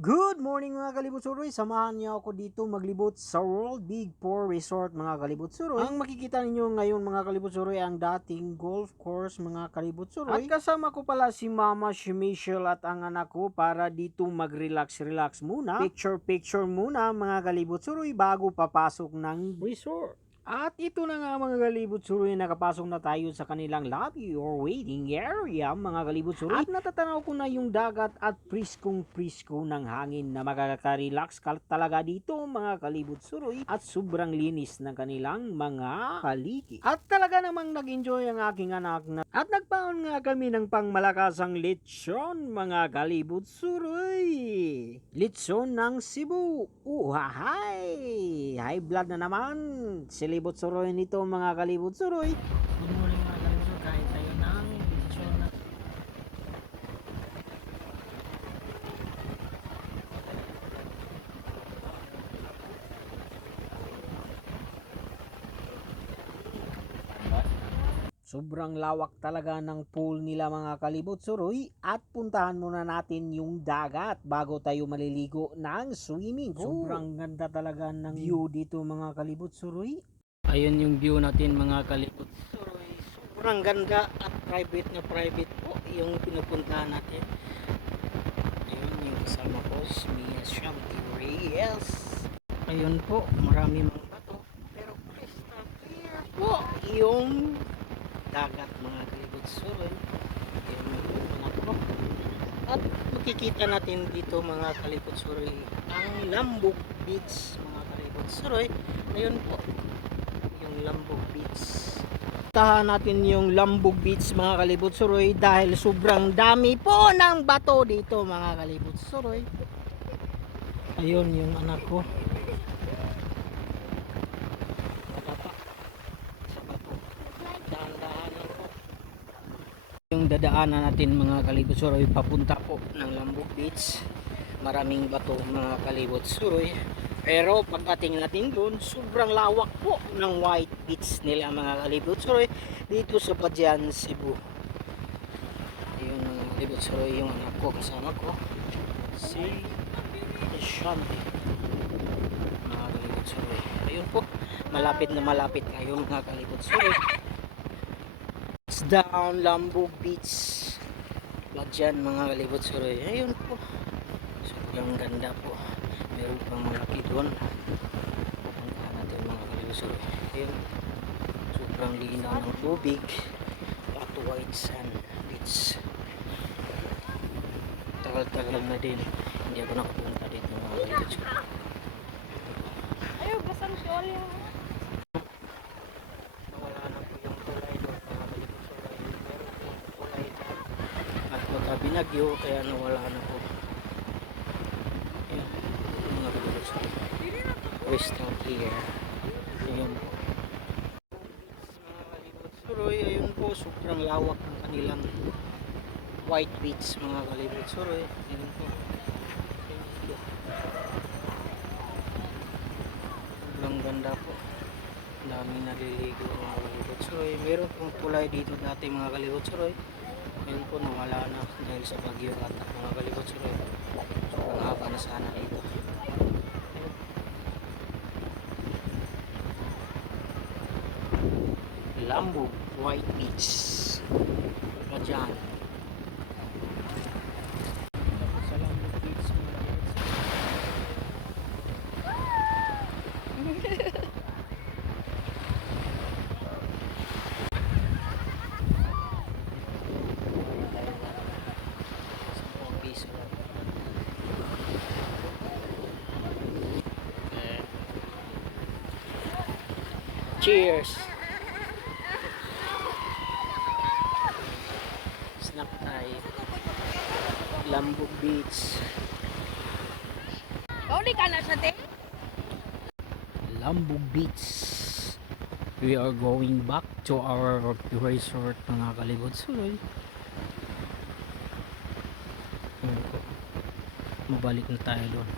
Good morning mga kalibot-suroy! Samahan niyo ako dito maglibot sa World Big 4 Resort mga kalibot-suroy. Ang makikita ninyo ngayon mga kalibot-suroy ang dating golf course mga kalibot-suroy. At kasama ko pala si Mama, si Michelle at ang anak ko para dito mag-relax muna. Picture muna mga kalibot-suroy bago papasok ng resort. At ito na nga mga kalibot-suroy, nakapasok na tayo sa kanilang lobby or waiting area mga kalibot-suroy. At natatanaw ko na yung dagat at priskong-prisko ng hangin na makaka-relax ka talaga dito mga kalibot-suroy. At sobrang linis ng kanilang mga paligid. At talaga namang nag-enjoy ang aking anak na. At nagpaon nga kami ng pangmalakasang lechon mga kalibot-suroy. Lechon ng Cebu. Uhahay! High blood na naman. Silibot-suroy nito mga kalibot-suroy. Good morning mga kalibot-suroy. Kahit tayo ng lechon na. Sobrang lawak talaga ng pool nila mga kalibot-suroy at puntahan muna natin yung dagat bago tayo maliligo ng swimming pool. Sobrang ganda talaga ng view dito mga kalibot-suroy. Ayun yung view natin mga kalibot-suroy. Sobrang ganda at private na private po yung pinupuntahan natin. Ayun yung kasama ko, si Mia Shanti Reyes. Ayun po, marami mga bato pero crystal clear po yung dagat mga kalibot-suroy. Ayun yung anak ko. At makikita natin dito mga kalibot-suroy ang Lambog Beach mga kalibot-suroy. Ayun po yung Lambog Beach. Tahan natin yung Lambog Beach mga kalibot-suroy dahil sobrang dami po ng bato dito mga kalibot-suroy. Ayun yung anak ko. Yung dadaanan natin mga kalibot-suroy papunta po ng Lambog Beach. Maraming bato mga kalibot-suroy. Pero pagdating natin doon, sobrang lawak po ng white beach nila mga kalibot-suroy dito sa Badyan, Cebu. Ayun mga kalibot-suroy yung anak ko kasama ko. Si Shanti. Mga kalibot-suroy. Ayun po, malapit na malapit kayo mga kalibot-suroy. Down Lambog Beach Badyan mga kalibot-suroy. Ayun po, sobrang ganda po. Meron pang malaki doon. Pupuntahan natin mga kalibot-suroy. Ayun, sobrang linaw ng tubig at white sand beach. Tagal-tagal na din hindi ako nakapunta dito mga kalibot-suroy. Ayaw, basang siya. Binagyo kaya nawala na po. Ayan, mga kalibot-suroy. Crystal clear. Ayun po. Mga kalibot-suroy, ayun po, sobrang lawak ng kanilang white beach mga kalibot-suroy. Ayun po. Sobrang ganda po. Daming naliligo mga kalibot-suroy. Meron pong kulay dito dati mga kalibot-suroy. Ngayon po nawala na dahil sa bagyo at mga kalibot-suroy. Sobrang haba na sana dito. Lambog White Beach Badyan. Sa Lambog Beach cheers. Snap tayo. Lambog Beach. Kauli ka na sa te? Lambog Beach. We are going back to our resort mga kalibot-suroy. Mabalik na tayo doon.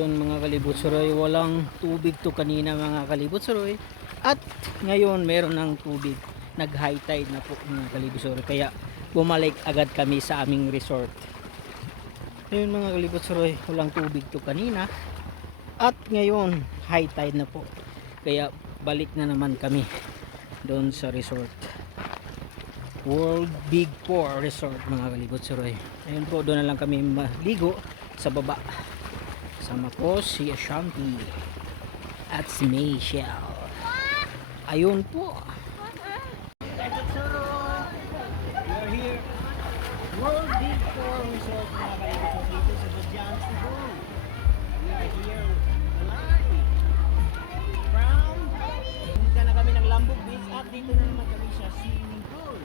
Yun mga kalibot-suroy, walang tubig to kanina mga kalibot-suroy. At ngayon meron ng tubig. Nag high tide na po mga kalibot-suroy. Kaya bumalik agad kami sa aming resort. Ayun mga kalibot suroy, walang tubig to kanina. At ngayon, high tide na po. Kaya balik na naman kami doon sa resort. World Big Four Resort mga kalibot suroy. Ayun po, doon na lang kami maligo sa baba. Sama ko si Ashanti at si Michelle. Ayun po. Kalibot suroy, we are here. World Big Four Resort mga kalibot suroy dito sa Bajan, Cebu. We are here live from punta na kami ng Lambog Beach at dito na naman kami sa swimming pool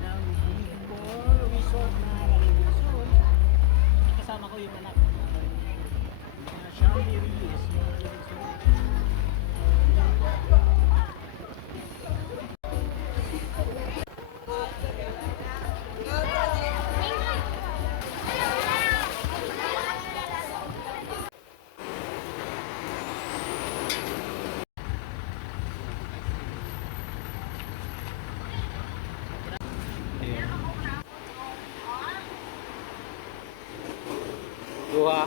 ng Big Four Resort mga kalibot suroy. Kasama ko yung anak na Shelby Reyes mga kalibot suroy. Dua.